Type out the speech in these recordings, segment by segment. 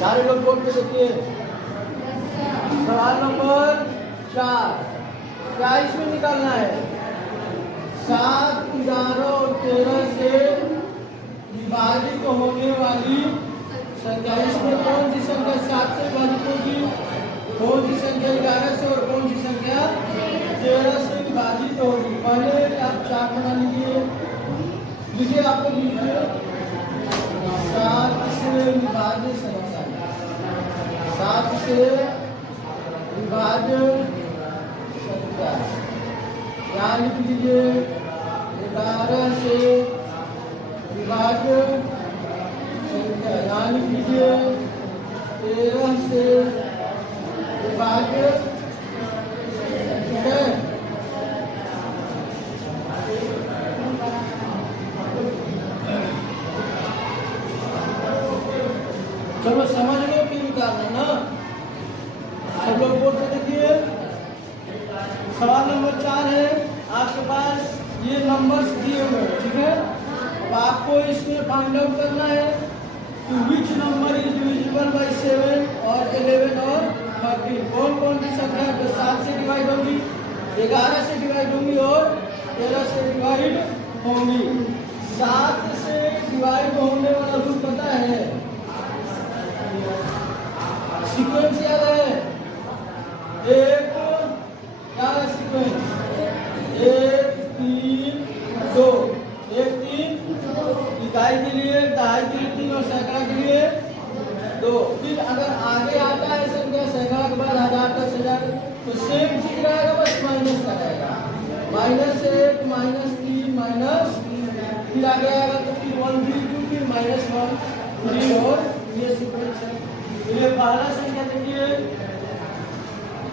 सारे लोग बोर्ड पे देखिए। सवाल नंबर 4, क्या इसमें निकालना है? 7, 11 और 13 से विभाजित होने वाली संख्या। इसमें कौन सी संख्या 7 से विभाजित होगी, कौन सी संख्या 11 से और कौन सी संख्या 13 से विभाजित होगी? पहले आप चार्ट बना लीजिए। लिखिए, आपको लीजिए 7 से विभाजित संख्या, 7 से विभाजित संख्या, यहाँ लिख लीजिए 11 से विभाजित संख्या, यहाँ लिख लीजिए 13 से विभाजित। ठीक है, चलो समझ लो फिर निकालना ना। सब लोग बोर्ड पे देखिए। सवाल नंबर 4 है, आपके पास ये नंबर्स दिए हुए हैं। ठीक है, अब आपको इसमें फाइंड आउट करना है कि which number is divisible by 7 और 11 और 13। कौन कौन सी संख्या जो 7 से डिवाइड होगी, 11 से डिवाइड होंगी और 13 से डिवाइड होंगी। 7 से डिवाइड होने वाला रूल पता है, सीक्वेंस याद है? एक क्या है सीक्वेंस? 1, 3, 2, 1, 3, इकाई के लिए, दहाई के लिए 3 और सैकड़ा के लिए 2। फिर अगर आगे आता है संख्या सैकड़ा के बाद 1000, 10,000, तो सेम चीज रहेगा, बस माइनस का रहेगा। -1, -3, माइनस, फिर आगे आएगा तो फिर 1, 3, 2, फिर -1, 3 और ये सीक्वेंस है। ये पहला संख्या देखिए,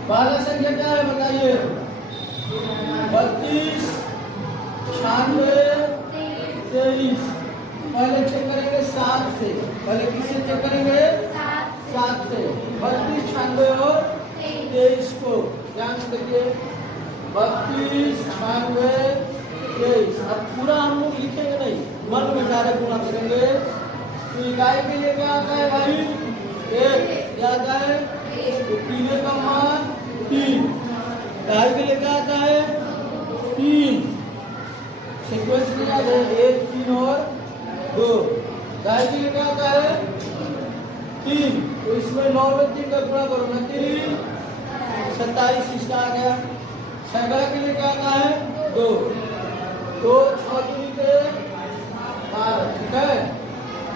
पहला संख्या क्या है बताइए? 32, 96, 23। पहले चेक करेंगे 7 से, पहले किससे चेक करेंगे? 7 से। 32, 96 और 23 को ध्यान से देखिए, 32, 96, 23। अब पूरा हम लोग लिखेंगे नहीं, मन में डायरेक्ट गुणा करेंगे। तो इकाई के लिए क्या आता है भाई? 1 क्या आता है? तो 3 का मान 3। दहाई के लिए क्या आता है? 3। सीक्वेंस में याद है 1, 3 और 2। दहाई के लिए क्या आता है? 3। तो इसमें 9 में 3 का गुणा करो ना, 3, 27 इसका आ गया। सैकड़ा के लिए क्या आता है? 2, 2, 6 दूनी के 12। ठीक है,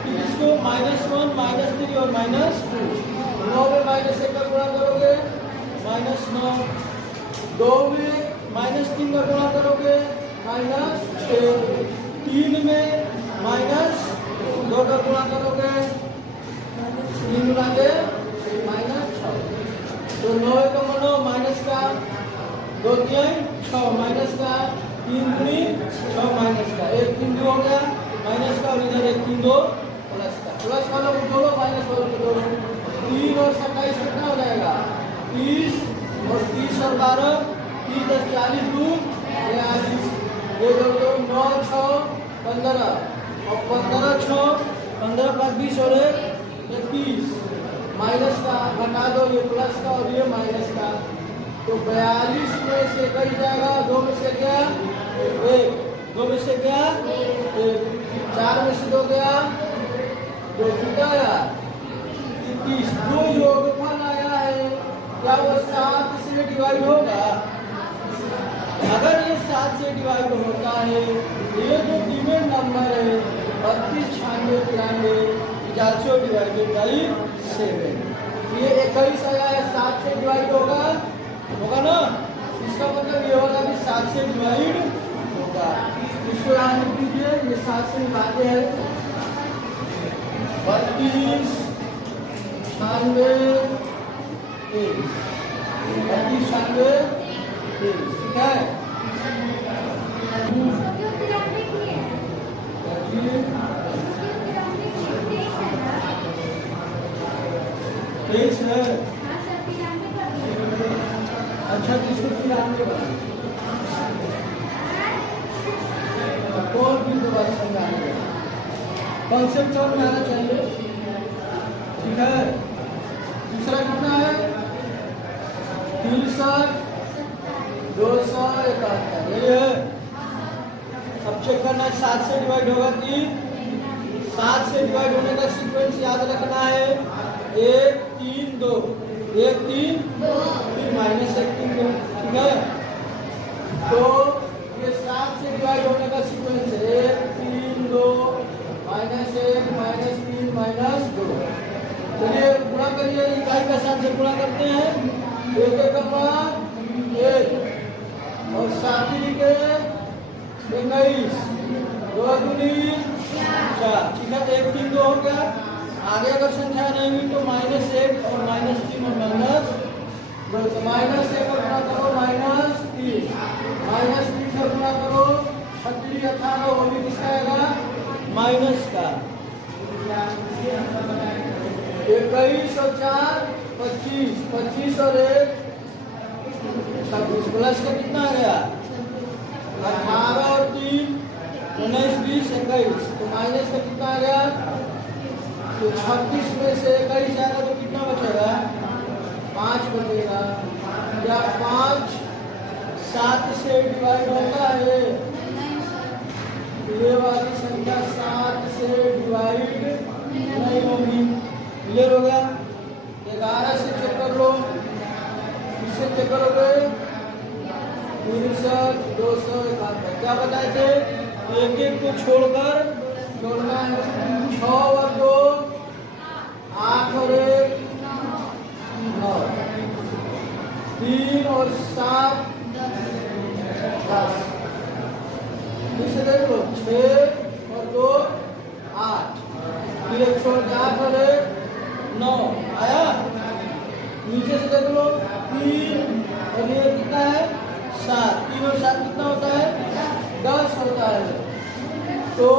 फिर इसको -1, -3 और -2। 9 में -1 का गुणा करोगे -9, 2 में -3 का गुणा करोगे -6, 3 में -2 का गुणा करोगे 3 गुणा के -6। तो 9 का मनो माइनस का 2 3 6 माइनस का 3 दूनी 6 माइनस का 1 3 2 हो गया माइनस का, और इधर 1 3 2 प्लस का। प्लस वालों को जोड़ो, माइनस वालों को जोड़ो। 3 और 27 कितना हो जाएगा? 30 और 30 और 12, 30 10 40 2 42। ये जोड़ दो, 9 6 15 और 15 6 15 5 20 और 1 21। माइनस का घटा दो, ये प्लस का और ये माइनस का। तो 42 में से कट जाएगा, 2 में से क्या? 1, 2 में से क्या? 1, 4 में से 2 गया, 2 कितना आया? 30। जो योगफल आया है क्या वो 7 से डिवाइड होगा? अगर ये 7 से डिवाइड होता है, ये जो गिवन नंबर है 32 96 93 400 डिवाइडेड बाई 7, ये 21 आया है, 7 से डिवाइड होगा ना? इसका मतलब ये होगा कि 7 से डिवाइड होगा। इसको यहाँ लिख दीजिए, ये 7 से विभाज्य है। 32 96 23, 32 96 23। ठीक है, तेईस है। अच्छा, किसको 93 बना? कौन भी दोबारा समझाने, कॉन्सेप्ट समझ में आना चाहिए। ठीक है। करना है, 7 से डिवाइड होगा कि 7 से डिवाइड होने का सीक्वेंस याद रखना है 1 3 2 1 3 2 फिर माइनस 1 3 2, ठीक है। तो ये 7 से डिवाइड होने का सीक्वेंस है 1 3 2 माइनस 1 माइनस 3 माइनस 2। चलिए गुणा करिए, इकाई का साथ से गुणा करते हैं। 1 1 का 1 और 7 के 21 2 दूनी 4, ठीक है। 1 3 2 हो गया। आगे अगर संख्या नहीं हुई तो माइनस 1 और माइनस 3 और माइनस 2, तो माइनस 1 का गुणा करो माइनस 3, माइनस 3 का गुणा करो 36 18, वो भी किसका आएगा माइनस का। 21 और 4 25, 25 और 1 26, प्लस का कितना आ गया 18 और 3 19 20 21, तो माइनस का कितना आ गया, तो 26 में से 21 जाएगा तो कितना बचेगा 5 बचेगा। या 5 7 से डिवाइड होता है, ये वाली संख्या 7 से डिवाइड नहीं होगी। क्लियर हो गया। 11 से चेक कर लो, इससे चेक करोगे 63 271, क्या बताए थे एक एक को छोड़कर जोड़ना है। 6 और 2 8 और 1 9, 3 और 7 10, इसे देख लो 6 और 2 8, फिर एक छोड़ 8 और 1 9 आया। नीचे से देख लो 3 और ये कितना है 7, 3 और 7 कितना होता है 10 होता है। तो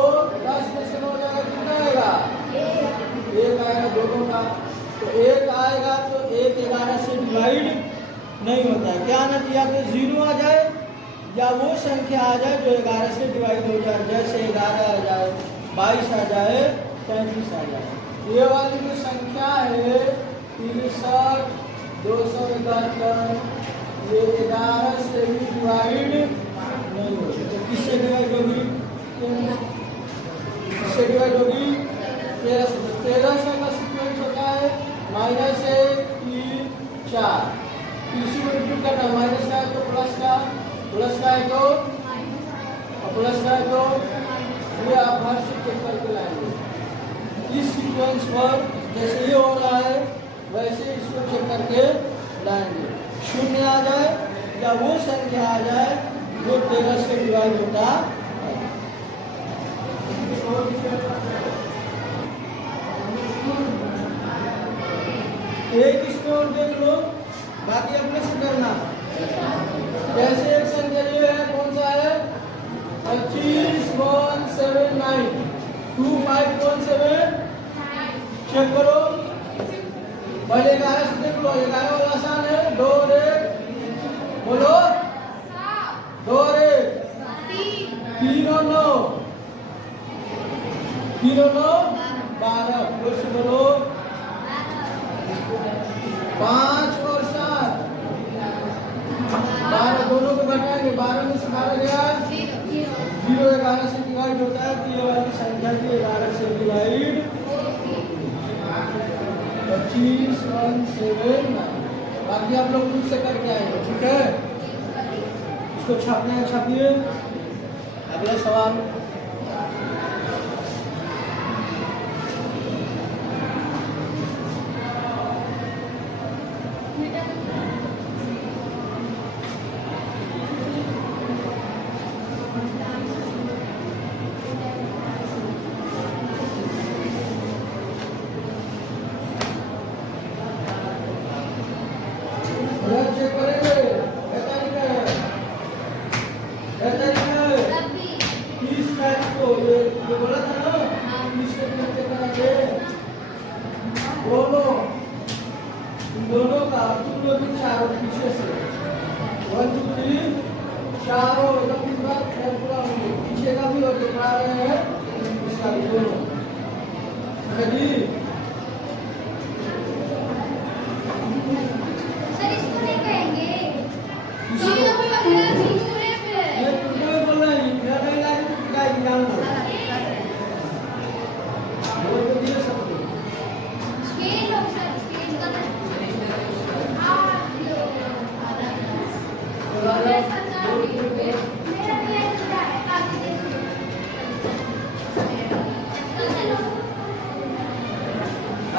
10 में से हो जाएगा कितना आएगा 1 आएगा दोनों का। तो 1 आएगा तो 1 11 से डिवाइड नहीं होता है। क्या आना चाहिए, या तो 0 आ जाए या वो संख्या आ जाए जो 11 से डिवाइड हो जाए, जैसे 11 आ जाए 22 आ जाए 35 आ जाए। ये वाली जो संख्या है 63 271, ये 11 से भी डिवाइड नहीं होगी। तो किससे डिवाइड होगी, किससे डिवाइड होगी 13 से। 13 से का सीक्वेंस होता है माइनस 1 3 4, इसी को रिपीट करना, माइनस का है तो प्लस का, प्लस का है तो और प्लस का है तो ये आप हर से चेक करके लाएंगे। इस सीक्वेंस पर जैसे ये हो रहा है वैसे इसको चेक करके लाएंगे। 0 आ जाए या वो संख्या आ जाए जो 13 से डिवाइड होता है। एक इसको और देख लो, बाकी अपने से करना। जैसे एक संख्या ये है, कौन सा है 25 179 2517, चेक करो। पहले 11 से देख लो, 11 वाला आसान है। 2 और 1 बोलो, 2 और 1 3 और 9, 3 और 9 12, फिर से बोलो 5 और 7 12, दोनों को घटाएंगे 12 में से 12 गया 0, 11 से डिवाइड होता है तो ये वाली संख्या भी 11 से डिवाइड 25 179। बाकी आप लोग खुद से करके आएंगे, ठीक है। इसको छापना है छापिए। अगला सवाल, चेक करेंगे। 30 तारीख को ये बोला था ना, 30 को चेक करांगे। दोनों का तुम लोग भी 4 पीछे से 1 2 3 4 एकदम इस बार पूरा होंगे। पीछे का भी और दिखा रहे हैं इसका भी दोनों जी।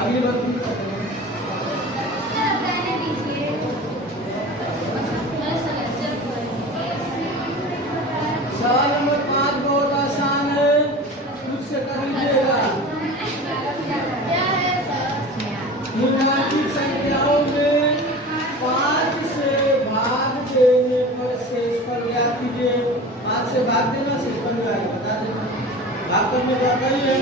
अगली बार तुम करते हो। सवाल नंबर 5 बहुत आसान है, खुद से कर लीजिएगा। मूल्यांकित संख्याओं में 5 से भाग देने पर शेष पर ज्ञात कीजिए। 5 से भाग देना शेष पर ज्ञात बता देना। भाग करने का कही है